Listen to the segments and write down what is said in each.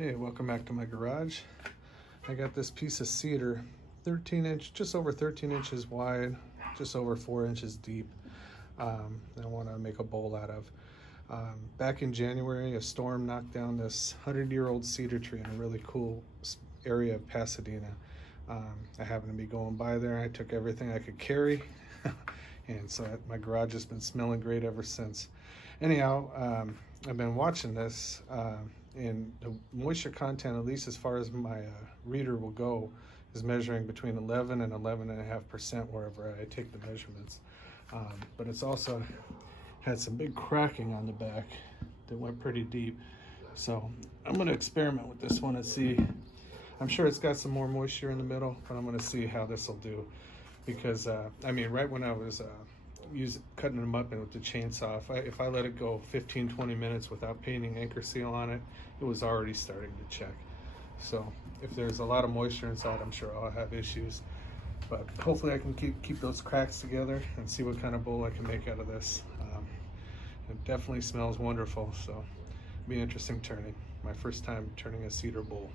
Hey, welcome back to my garage. I got this piece of cedar, 13 inch, just over 13 inches wide, just over 4 inches deep. I want to make a bowl out of. Back in January, a storm knocked down this 100-year-old cedar tree in a really cool area of Pasadena. I happened to be going by there. I took everything I could carry, and so my garage has been smelling great ever since. Anyhow, I've been watching this, and the moisture content, at least as far as my reader will go, is measuring between 11 and 11.5% wherever I take the measurements. But it's also had some big cracking on the back that went pretty deep. So I'm going to experiment with this one and see. I'm sure it's got some more moisture in the middle, but I'm going to see how this will do. Because, I mean, right when I was cutting them up and with the chainsaw, if I let it go 15-20 minutes without painting anchor seal on it, it was already starting to check. So if there's a lot of moisture inside, I'm sure I'll have issues. But hopefully I can keep those cracks together and see what kind of bowl I can make out of this. It definitely smells wonderful, so it'll be interesting turning. My first time turning a cedar bowl.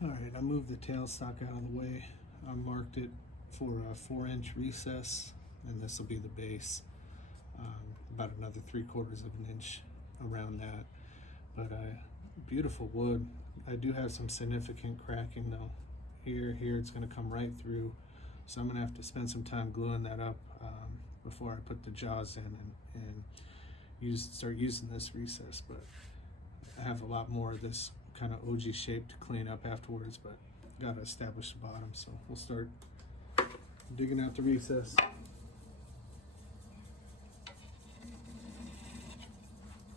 Alright, I moved the tailstock out of the way. I marked it for a 4-inch recess, and this will be the base. About another 3/4 of an inch around that. But beautiful wood. I do have some significant cracking though. Here, it's going to come right through. So I'm going to have to spend some time gluing that up before I put the jaws in and start using this recess. But I have a lot more of this kind of OG shape to clean up afterwards, but got to establish the bottom. So we'll start digging out the recess.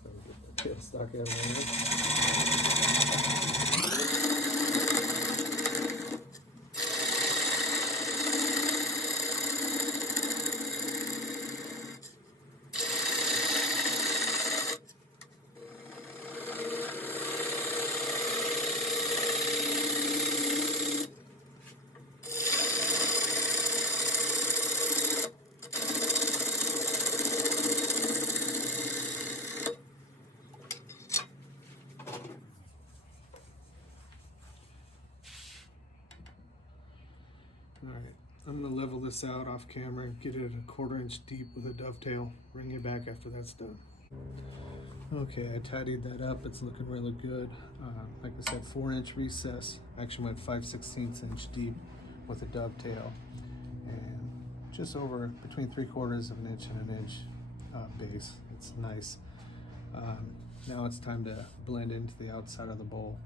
Get the tailstock out of there. level this out off camera and get it a 1/4 inch deep with a dovetail. Bring you back after that's done. Okay, I tidied that up. It's looking really good. Like I said, 4-inch recess. Actually went 5/16 inch deep with a dovetail, and just over between 3/4 of an inch and an inch base. It's nice. Now it's time to blend into the outside of the bowl.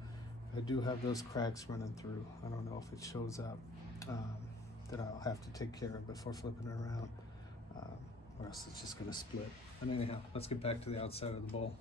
I do have those cracks running through. I don't know if it shows up, that I'll have to take care of before flipping it around, or else it's just gonna split. But anyhow, let's get back to the outside of the bowl.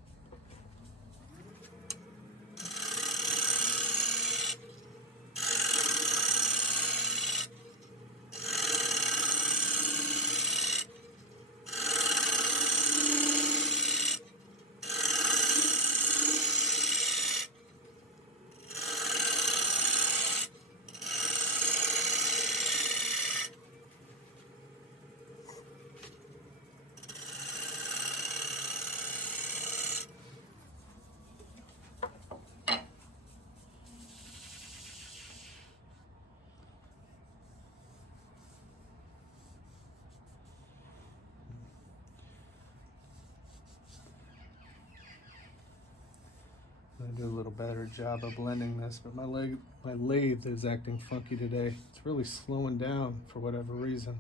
I do a little better job of blending this, but my lathe is acting funky today. It's really slowing down for whatever reason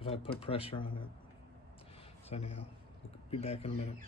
if I put pressure on it. So anyhow, I'll be back in a minute.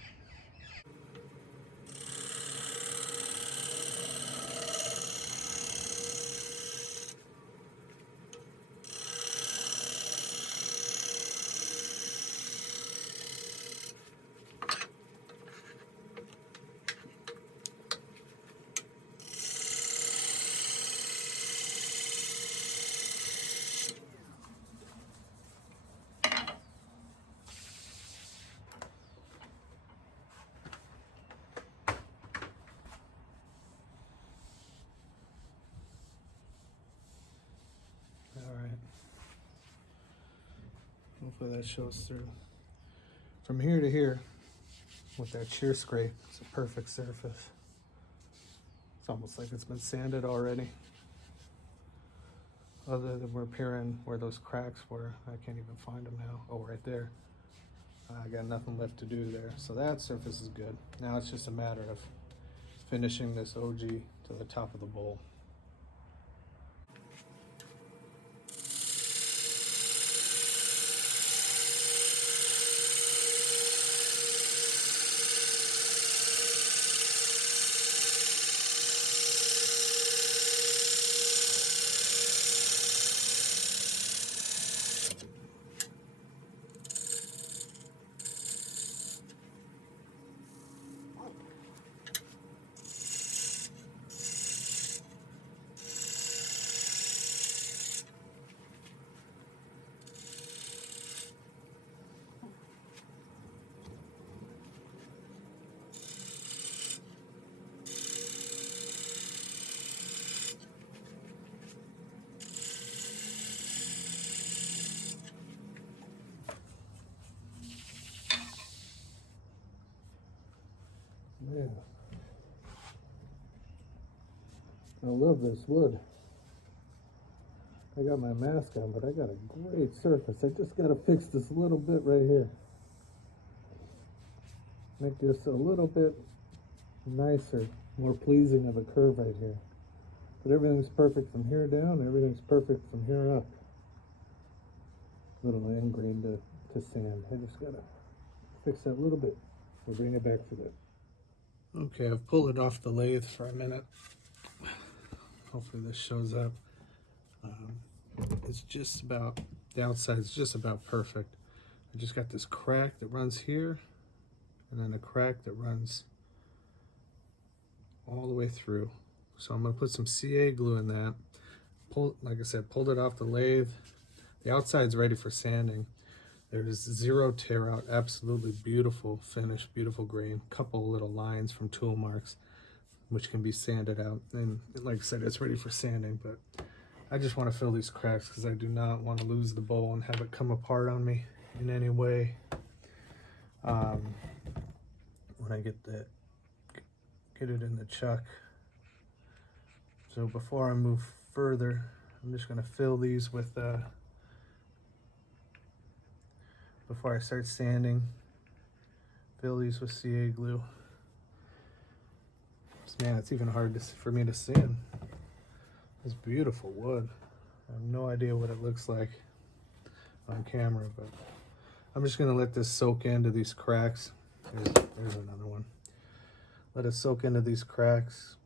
Hopefully that shows through. From here to here, with that shear scrape, it's a perfect surface. It's almost like it's been sanded already. Other than repairing where those cracks were, I can't even find them now. Oh, right there. I got nothing left to do there. So that surface is good. Now it's just a matter of finishing this OG to the top of the bowl. Yeah. I love this wood. I got my mask on, but I got a great surface. I just got to fix this little bit right here. Make this a little bit nicer, more pleasing of a curve right here. But everything's perfect from here down, everything's perfect from here up. Little end grain to sand. I just got to fix that little bit. We'll bring it back for that. Okay, I've pulled it off the lathe for a minute. Hopefully this shows up. It's just about, the outside's just about perfect. I just got this crack that runs here, and then a crack that runs all the way through. So I'm gonna put some CA glue in that. Like I said, pulled it off the lathe. The outside's ready for sanding. There's zero tear out, absolutely beautiful finish, beautiful grain. Couple little lines from tool marks, which can be sanded out. And like I said, it's ready for sanding, but I just want to fill these cracks because I do not want to lose the bowl and have it come apart on me in any way. When I get it in the chuck. So before I move further, I'm just going to fill these with before I start sanding. Fill these with CA glue. Man, it's even hard for me to sand. It's beautiful wood. I have no idea what it looks like on camera, but I'm just gonna let this soak into these cracks. There's another one. Let it soak into these cracks.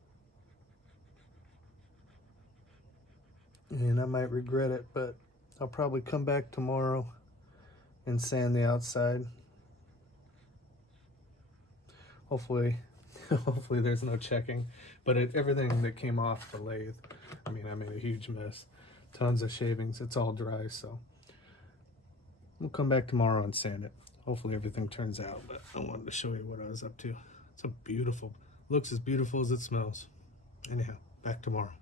And I might regret it, but I'll probably come back tomorrow and sand the outside. Hopefully there's no checking, but everything that came off the lathe, I mean, I made a huge mess. Tons of shavings, it's all dry, so we'll come back tomorrow and sand it. Hopefully everything turns out, but I wanted to show you what I was up to. It's a beautiful, looks as beautiful as it smells. Anyhow, back tomorrow.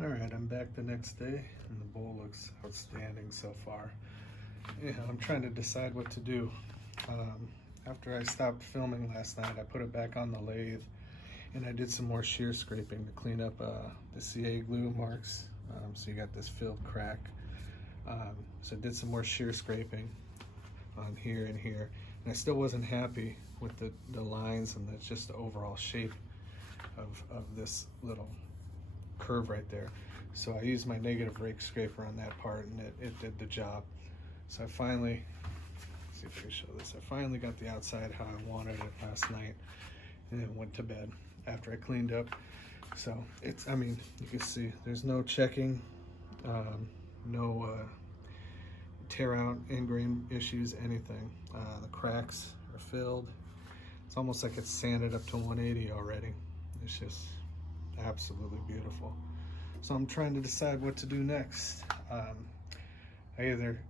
All right, I'm back the next day, and the bowl looks outstanding so far. Yeah, I'm trying to decide what to do. After I stopped filming last night, I put it back on the lathe, and I did some more shear scraping to clean up the CA glue marks. So you got this filled crack. So I did some more shear scraping on here and here, and I still wasn't happy with the lines and just the overall shape of this little curve right there. So I used my negative rake scraper on that part, and it did the job. So I finally, let's see if I can show this, I finally got the outside how I wanted it last night, and then went to bed after I cleaned up. So it's, I mean, you can see there's no checking, no tear out, ingrain issues, anything. The cracks are filled. It's almost like it's sanded up to 180 already. It's just absolutely beautiful. So I'm trying to decide what to do next. I either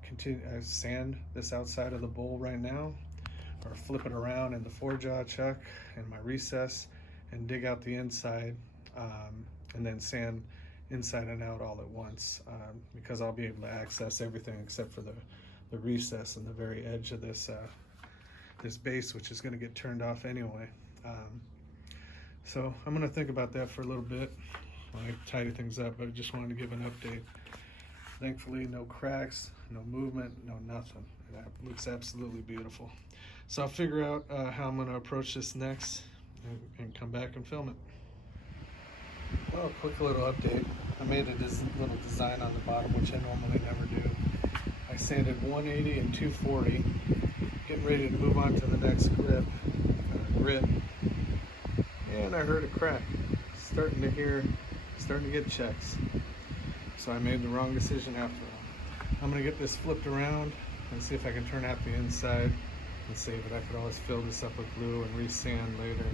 sand this outside of the bowl right now, or flip it around in the 4-jaw chuck in my recess and dig out the inside, and then sand inside and out all at once, because I'll be able to access everything except for the recess and the very edge of this this base, which is going to get turned off anyway. So I'm going to think about that for a little bit when I tidy things up, but I just wanted to give an update. Thankfully, no cracks, no movement, no nothing. It looks absolutely beautiful. So I'll figure out how I'm going to approach this next and come back and film it. Well, quick little update. I made a little design on the bottom, which I normally never do. I sanded 180 and 240, getting ready to move on to the next grit, and I heard a crack. Starting to get checks. So I made the wrong decision after all. I'm gonna get this flipped around and see if I can turn out the inside and save it. I could always fill this up with glue and re-sand later.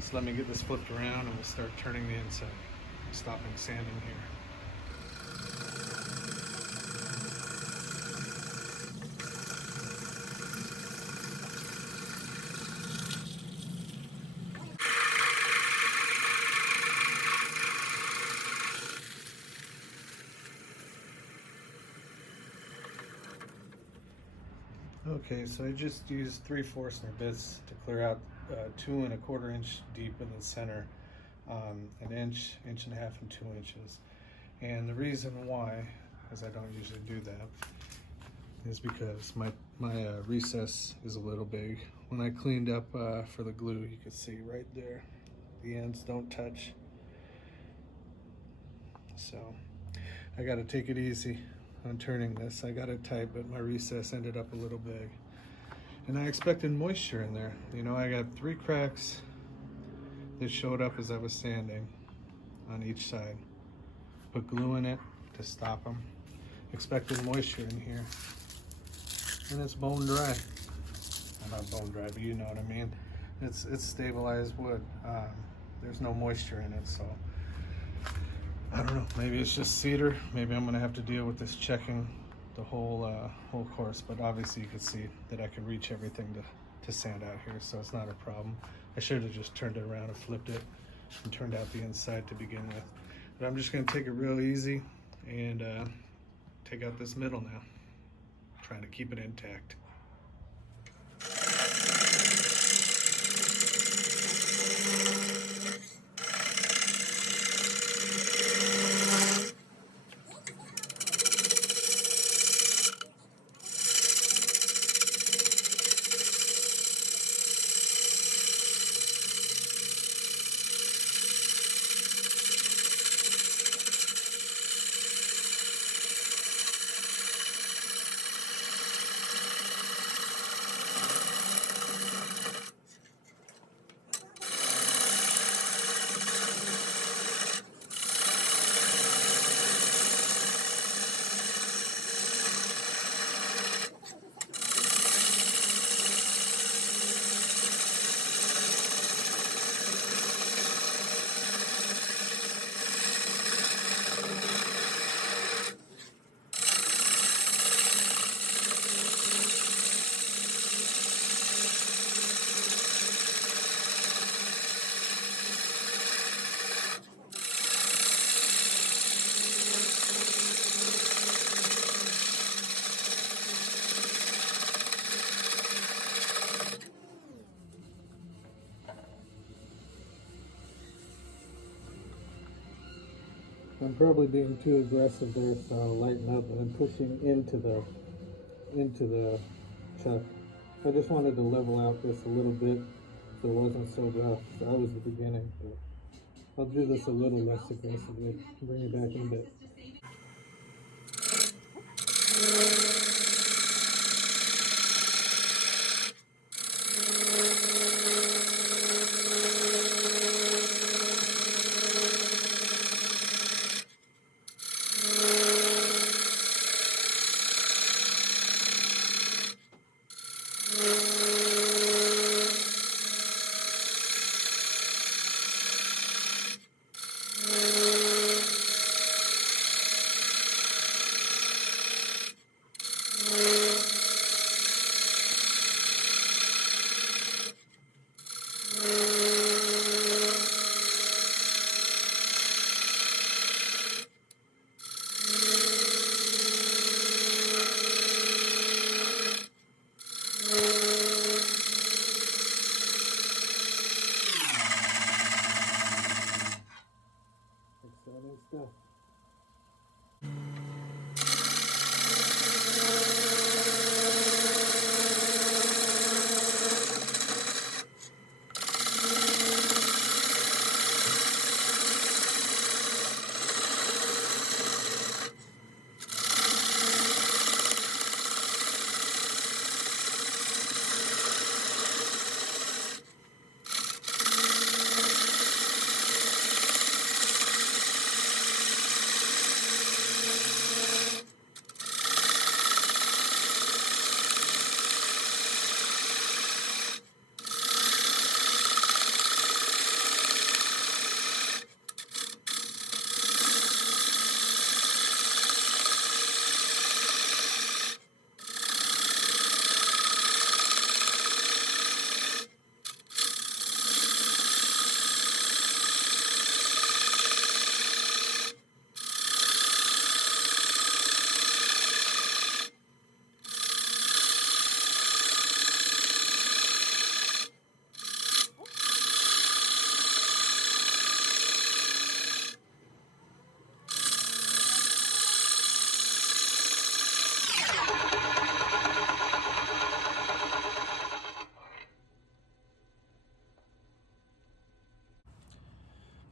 So let me get this flipped around and we'll start turning the inside. Stopping sanding here. Okay, so I just used 3 Forstner bits to clear out 2 1/4 inch deep in the center, an inch, inch and a half, and 2 inches. And the reason why, because I don't usually do that, is because my recess is a little big. When I cleaned up for the glue, you can see right there, the ends don't touch. So I got to take it easy on turning this. I got it tight, but my recess ended up a little big. And I expected moisture in there. You know, I got 3 cracks that showed up as I was sanding on each side. Put glue in it to stop them. Expected moisture in here. And it's bone dry. Well, not bone dry, but you know what I mean. It's stabilized wood. There's no moisture in it, so I don't know, maybe it's just cedar. Maybe I'm gonna have to deal with this checking the whole course, but obviously you can see that I can reach everything to sand out here, so it's not a problem. I should have just turned it around and flipped it and turned out the inside to begin with. But I'm just gonna take it real easy and take out this middle now, trying to keep it intact. I'm probably being too aggressive there, so I'll lighten up. I'm pushing into the chuck. I just wanted to level out this a little bit so it wasn't so rough. So that was the beginning, but I'll do this a little less aggressively. Bring it back in a bit. Exciting stuff.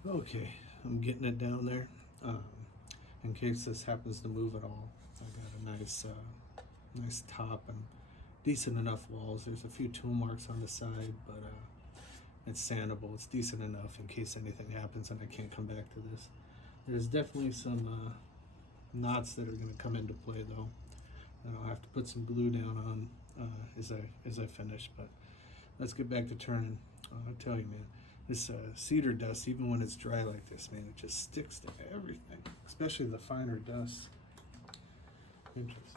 Okay, I'm getting it down there. In case this happens to move at all, I got a nice top and decent enough walls. There's a few tool marks on the side, but it's sandable. It's decent enough in case anything happens and I can't come back to this. There's definitely some knots that are going to come into play though, and I'll have to put some glue down on as I finish. But let's get back to turning. I'll tell you, man. This cedar dust, even when it's dry like this, man, it just sticks to everything, especially the finer dust. Interesting.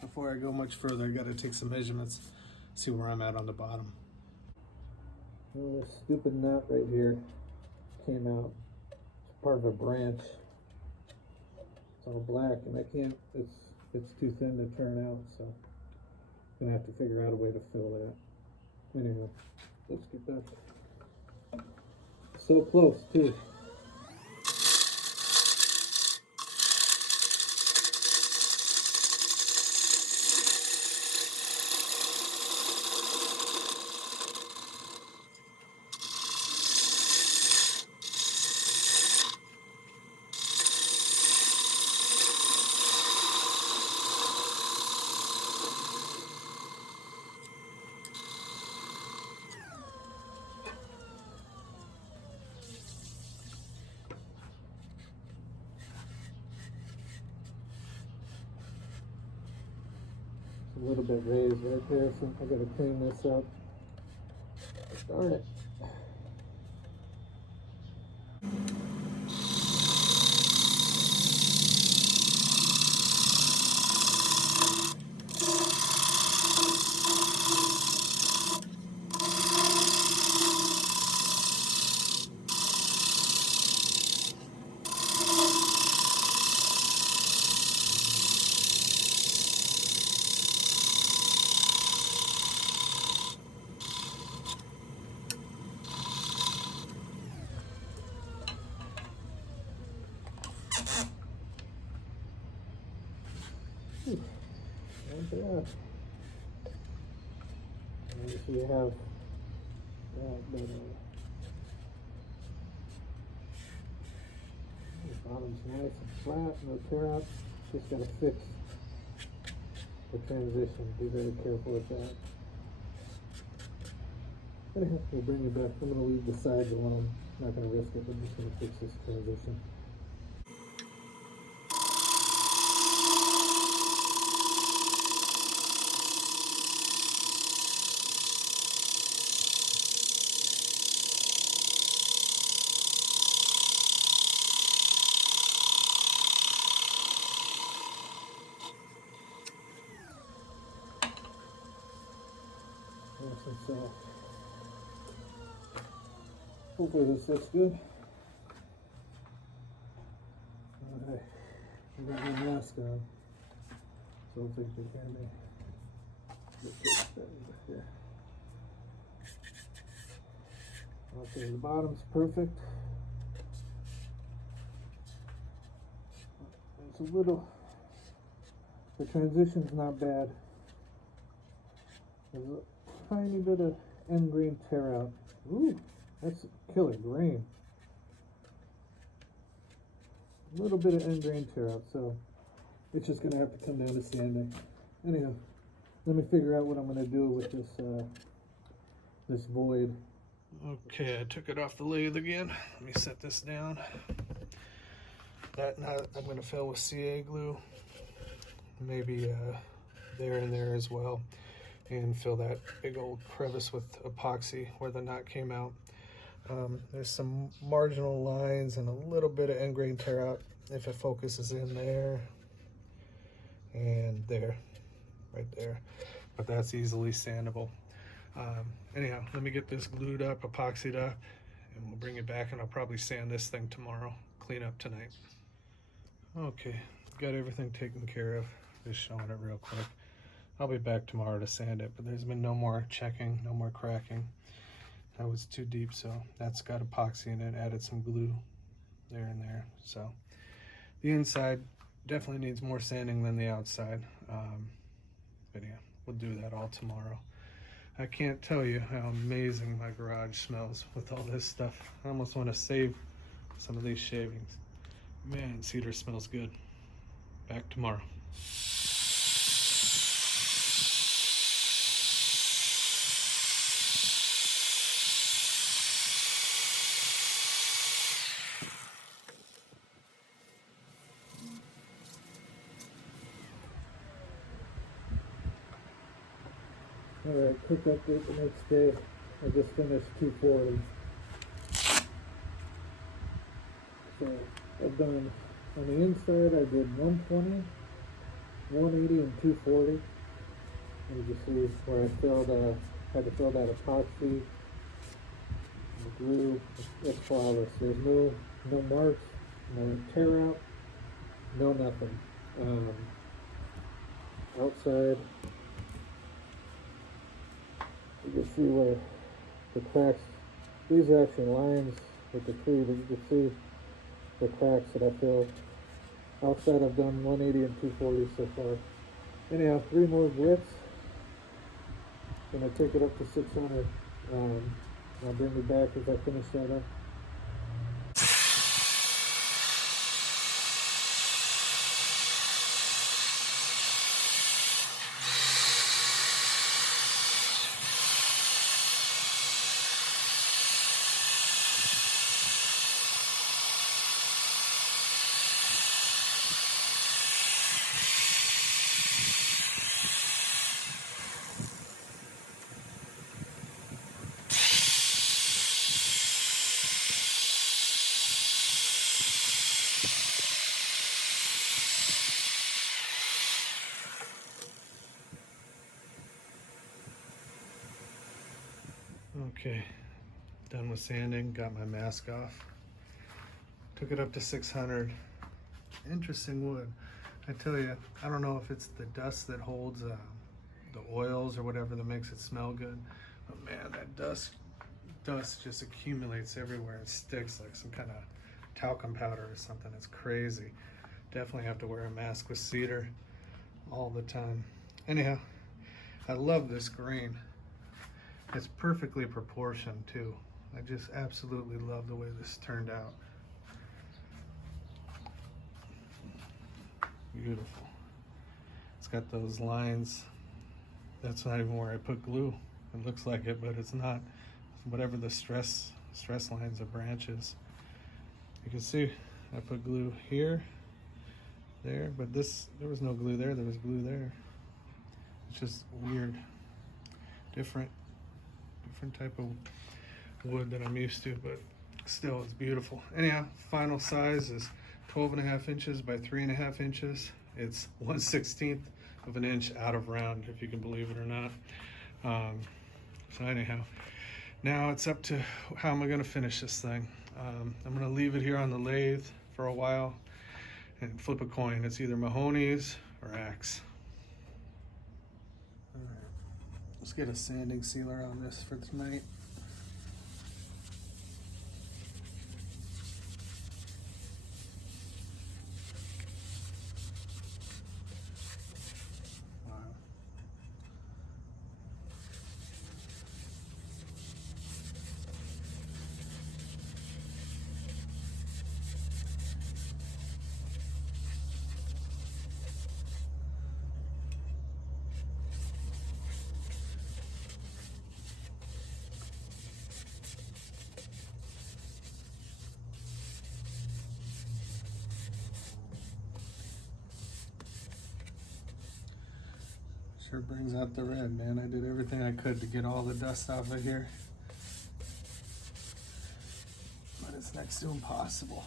Before I go much further, I got to take some measurements, see where I'm at on the bottom. Well, this stupid knot right here came out. It's part of a branch. It's all black, and I can't. It's too thin to turn out, so I'm gonna have to figure out a way to fill that. Anyway, let's get back. So close too. a little bit raised right there, so I gotta clean this up. Darn it. Yeah. And so you have that, but the bottom's nice and flat, no tear out. Just gotta fix the transition. Be very careful with that. Anyhow, we'll bring you back. I'm gonna leave the sides alone. I'm not gonna risk it, but I'm just gonna fix this transition. So hopefully this looks good. Alright, I got my mask on, so hopefully you can hear me. Here. Okay, the bottom's perfect. It's a little, the transition's not bad. There's a tiny bit of end grain tear out. Ooh, that's killer grain. A little bit of end grain tear out, so it's just gonna have to come down to sanding. Anyhow, let me figure out what I'm gonna do with this this void. Okay, I took it off the lathe again. Let me set this down. That now I'm gonna fill with CA glue, maybe there and there as well, and fill that big old crevice with epoxy where the knot came out. There's some marginal lines and a little bit of end grain tear out if it focuses in there and there, right there, but that's easily sandable. Anyhow, let me get this glued up, epoxied up, and we'll bring it back, and I'll probably sand this thing tomorrow, clean up tonight. Okay, got everything taken care of. Just showing it real quick. I'll be back tomorrow to sand it, but there's been no more checking, no more cracking. That was too deep, so that's got epoxy in it. Added some glue there and there. So the inside definitely needs more sanding than the outside. But yeah, we'll do that all tomorrow. I can't tell you how amazing my garage smells with all this stuff. I almost want to save some of these shavings. Man, Cedar smells good. Back tomorrow. Alright, quick update the next day. I just finished 240. So I've done, on the inside I did 120, 180, and 240. And you can see where I filled, had to fill that epoxy, the glue. It's flawless. There's no marks, no tear out, no nothing. Outside, you can see where the cracks, these are actually lines with the tree, but you can see the cracks that I filled. Outside I've done 180 and 240 so far. Anyhow, 3 more widths. Gonna take it up to 600. I'll bring you back as I finish that up. Okay, done with sanding, got my mask off. Took it up to 600. Interesting wood. I tell you, I don't know if it's the dust that holds the oils or whatever that makes it smell good, but man, that dust just accumulates everywhere and sticks like some kind of talcum powder or something. It's crazy. Definitely have to wear a mask with cedar all the time. Anyhow, I love this grain. It's perfectly proportioned too. I just absolutely love the way this turned out. Beautiful. It's got those lines. That's not even where I put glue. It looks like it, but it's not. Whatever the stress lines of branches. You can see I put glue here, there, but there was no glue there. There was glue there. It's just weird, different type of wood that I'm used to, but still it's beautiful. Anyhow, final size is 12.5 inches by 3.5 inches. It's 1/16 of an inch out of round, if you can believe it or not. So anyhow, now it's up to how am I going to finish this thing. I'm going to leave it here on the lathe for a while and flip a coin. It's either Mahoney's or axe. All right, let's get a sanding sealer on this for tonight. Sure brings out the red, man. I did everything I could to get all the dust off of here, but it's next to impossible.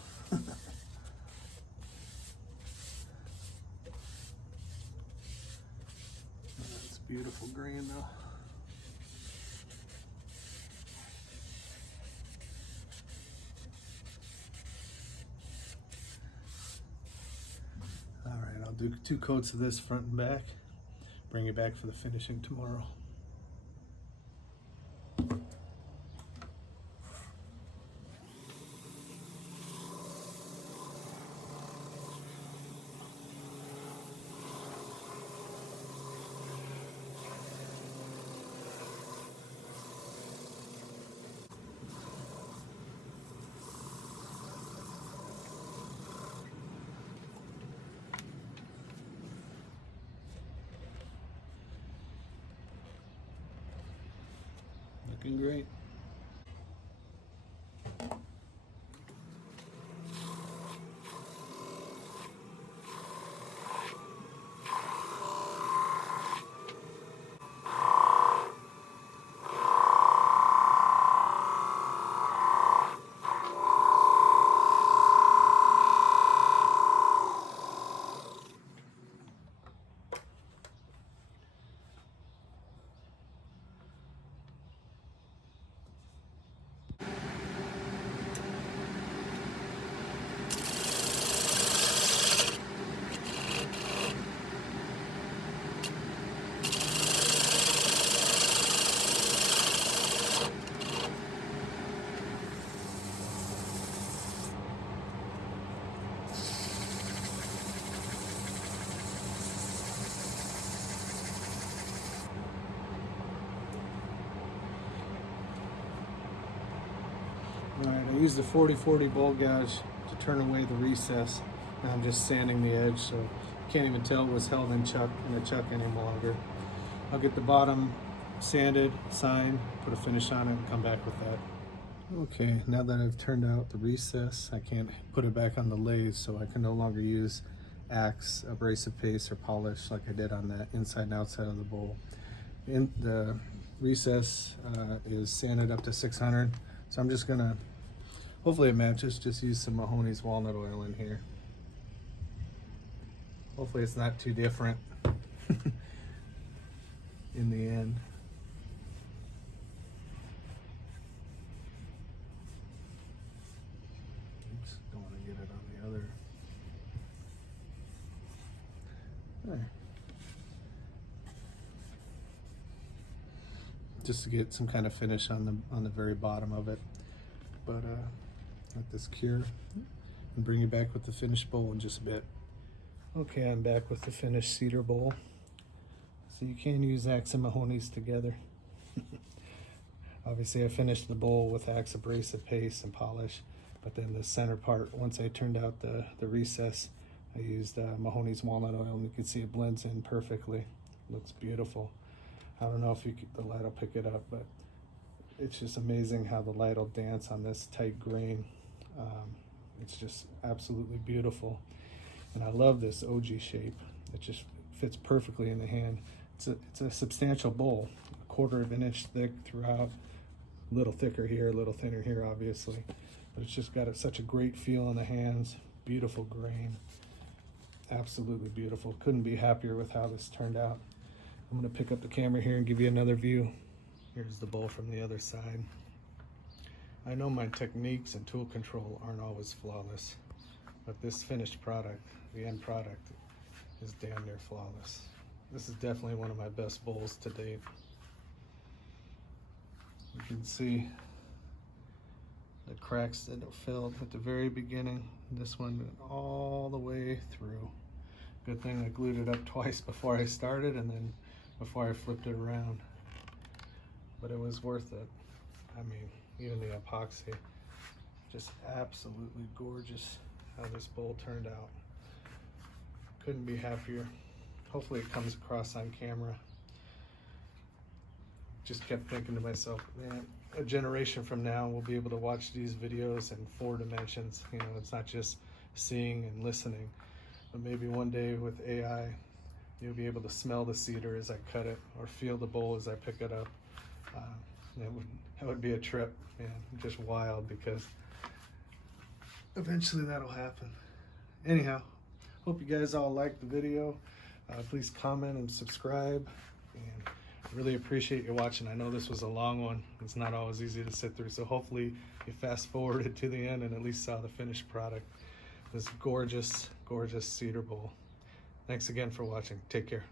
It's beautiful green though. All right, I'll do 2 coats of this front and back. Bring it back for the finishing tomorrow. Looking great. Alright, I used the 40/40 bowl gouge to turn away the recess, and I'm just sanding the edge so you can't even tell it was held in a chuck any longer. I'll get the bottom sanded, signed, put a finish on it, and come back with that. Okay, now that I've turned out the recess, I can't put it back on the lathe, so I can no longer use axe, abrasive paste, or polish like I did on that inside and outside of the bowl. The recess is sanded up to 600. So I'm just gonna, hopefully it matches, just use some Mahoney's walnut oil in here. Hopefully it's not too different in the end. just to get some kind of finish on the very bottom of it. But let this cure and bring you back with the finished bowl in just a bit. Okay, I'm back with the finished cedar bowl. So you can use axe and mahonis together. Obviously I finished the bowl with axe abrasive paste and polish, but then the center part, once I turned out the recess, I used Mahoney's walnut oil, and you can see it blends in perfectly. Looks beautiful. I don't know if the light will pick it up, but it's just amazing how the light will dance on this tight grain. It's just absolutely beautiful. And I love this OG shape. It just fits perfectly in the hand. It's a substantial bowl, 1/4 of an inch thick throughout, a little thicker here, a little thinner here, obviously. But it's just got such a great feel in the hands, beautiful grain. Absolutely beautiful. Couldn't be happier with how this turned out. I'm going to pick up the camera here and give you another view. Here's the bowl from the other side. I know my techniques and tool control aren't always flawless, but this finished product, the end product, is damn near flawless. This is definitely one of my best bowls to date. You can see the cracks that are filled at the very beginning. This one went all the way through. Good thing I glued it up twice before I started and then before I flipped it around. But it was worth it. I mean, even the epoxy, just absolutely gorgeous how this bowl turned out. Couldn't be happier. Hopefully it comes across on camera. Just kept thinking to myself, man, a generation from now we'll be able to watch these videos in 4 dimensions. You know, it's not just seeing and listening, but maybe one day with AI, you'll be able to smell the cedar as I cut it or feel the bowl as I pick it up. That would be a trip, man, just wild, because eventually that'll happen. Anyhow, hope you guys all liked the video. Please comment and subscribe, and I really appreciate you watching. I know this was a long one. It's not always easy to sit through, so hopefully you fast forwarded to the end and at least saw the finished product. This gorgeous, gorgeous cedar bowl. Thanks again for watching. Take care.